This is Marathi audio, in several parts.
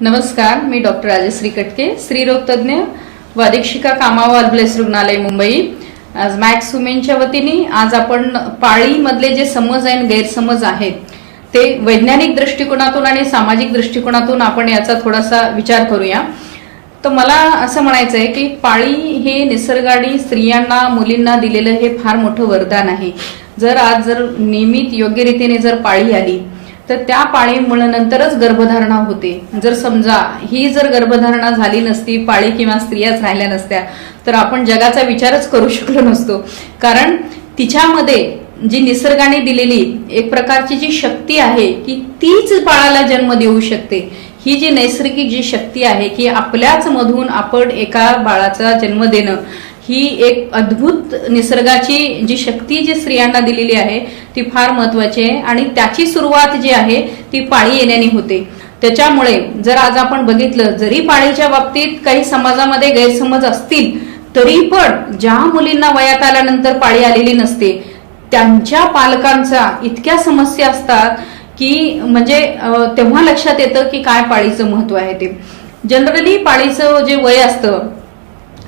नमस्कार मी डॉक्टर राजश्री कटके स्त्रीरोग तज्ज्ञ व अधीक्षिका कामावाल ब्लेस रुग्णालय मुंबई. आज मॅक्स वुमेनच्या वतीने आज आपण पाळीमधले जे समज आणि गैरसमज आहेत ते वैज्ञानिक दृष्टिकोनातून आणि सामाजिक दृष्टिकोनातून आपण याचा थोडासा विचार करूया. तर मला असं म्हणायचं आहे की पाळी हे निसर्गाने स्त्रियांना मुलींना दिलेलं हे फार मोठं वरदान आहे. जर आज जर नियमित योग्य रीतीने जर पाळी आली तर त्या पाळीमुळे नंतरच गर्भधारणा होते. जर समजा ही जर गर्भधारणा झाली नसती पाळी किंवा स्त्रियाच राहिल्या नसत्या तर आपण जगाचा विचारच करू शकलो नसतो. कारण तिच्यामध्ये जी निसर्गाने दिलेली एक प्रकारची जी शक्ती आहे की तीच बाळाला जन्म देऊ शकते. ही जी नैसर्गिक जी शक्ती आहे की आपल्याच मधून आपण एका बाळाचा जन्म देणं ही एक अद्भुत निसर्गाची जी शक्ती जी स्त्रियांना दिलेली आहे ती फार महत्वाची आहे आणि त्याची सुरुवात जी आहे ती पाळी येण्याने होते. त्याच्यामुळे जर आज आपण बघितलं जरी पाळीच्या बाबतीत काही समाजामध्ये गैरसमज असतील तरी पण ज्या मुलींना वयात आल्यानंतर पाळी आलेली नसते त्यांच्या पालकांचा इतक्या समस्या असतात की म्हणजे तेव्हा लक्षात येतं की काय पाळीचं महत्त्व आहे ते. जनरली पाळीचं जे वय असतं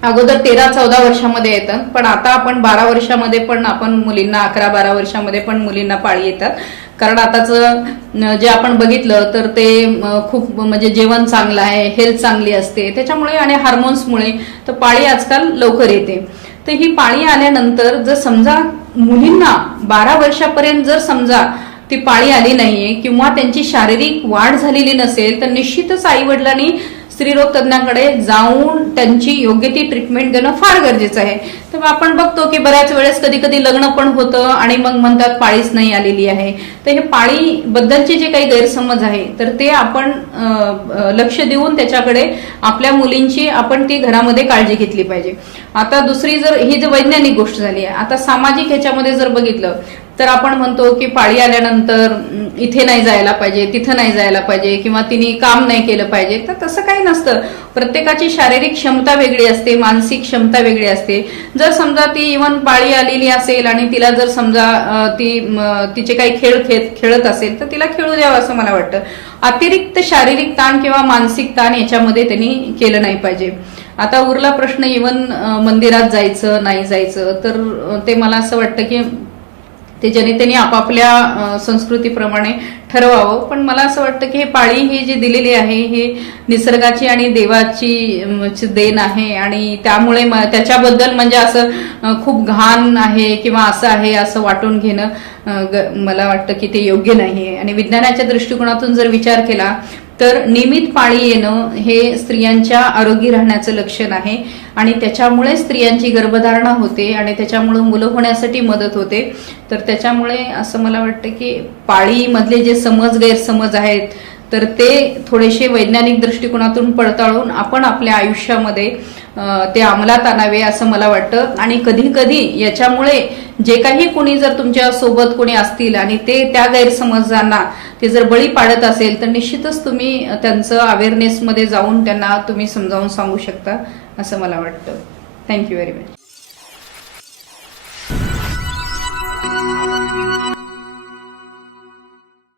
अगोदर तेरा चौदा वर्षामध्ये येतात पण आता आपण बारा वर्षामध्ये पण आपण मुलींना अकरा बारा वर्षामध्ये पण मुलींना पाळी येतात. कारण आताचं जे आपण बघितलं तर ते खूप म्हणजे जेवण चांगलं आहे हेल्थ चांगली असते. त्याच्यामुळे आणि हार्मोन्समुळे तर पाळी आजकाल लवकर येते. तर ही पाळी आल्यानंतर जर समजा मुलींना बारा वर्षापर्यंत जर समजा ती पाळी आली नाहीये किंवा त्यांची शारीरिक वाढ झालेली नसेल तर निश्चितच आई वडिलांनी स्त्रीरोग तज्ञांकडे जाऊन त्यांची योग्य ती ट्रीटमेंट देणं फार गरजेचं आहे. तर आपण बघतो की बऱ्याच वेळेस कधी कधी लग्न पण होतं आणि मग म्हणतात पाळीच नाही आलेली आहे. तर हे पाळी बद्दलचे जे काही गैरसमज आहे तर ते आपण लक्ष देऊन त्याच्याकडे आपल्या मुलींची आपण ती घरामध्ये काळजी घेतली पाहिजे. आता दुसरी जर ही जर वैज्ञानिक गोष्ट झाली आहे आता सामाजिक ह्याच्यामध्ये जर बघितलं तर आपण म्हणतो की पाळी आल्यानंतर इथे नाही जायला पाहिजे तिथं नाही जायला पाहिजे किंवा तिने काम नाही केलं पाहिजे तर तसं काही नसतं. प्रत्येकाची शारीरिक क्षमता वेगळी असते मानसिक क्षमता वेगळी असते. जर समजा ती इवन पाळी आलेली असेल आणि तिला जर समजा ती तिचे काही खेळ खेळ खेळत असेल तर तिला खेळू द्यावं असं मला वाटतं. अतिरिक्त शारीरिक ताण किंवा मानसिक ताण याच्यामध्ये त्यांनी केलं नाही पाहिजे. आता उरला प्रश्न इवन मंदिरात जायचं नाही जायचं तर ते मला असं वाटतं की ते जनतेने आपापल्या संस्कृतीप्रमाणे ठरवावं. पण मला असं वाटतं की हे पाळी ही जी दिलेली आहे हे निसर्गाची आणि देवाची देण आहे. आणि त्यामुळे त्याच्याबद्दल म्हणजे असं खूप घाण आहे किंवा असं आहे असं वाटून घेणं ग- मला वाटतं की ते योग्य नाही आहे आणि विज्ञानाच्या दृष्टिकोनातून जर विचार केला तर नियमित पाळी येणं हे स्त्रियांच्या आरोग्य राहण्याचं लक्षण आहे. आणि त्याच्यामुळे स्त्रियांची गर्भधारणा होते आणि त्याच्यामुळे मुलं होण्यासाठी मदत होते. तर त्याच्यामुळे असं मला वाटतं की पाळीमधले जे समज गैरसमज आहेत तर ते थोडेसे वैज्ञानिक दृष्टिकोनातून पडताळून आपण आपल्या आयुष्यामध्ये ते अंमलात आणावे असं मला वाटतं. आणि कधी कधी याच्यामुळे जे काही कुणी जर तुमच्यासोबत कोणी असतील आणि ते त्या गैरसमजांना ते जर बळी पाडत असेल तर निश्चितच तुम्ही त्यांचं अवेअरनेसमध्ये जाऊन त्यांना तुम्ही समजावून सांगू शकता असं मला वाटतं. Thank you very much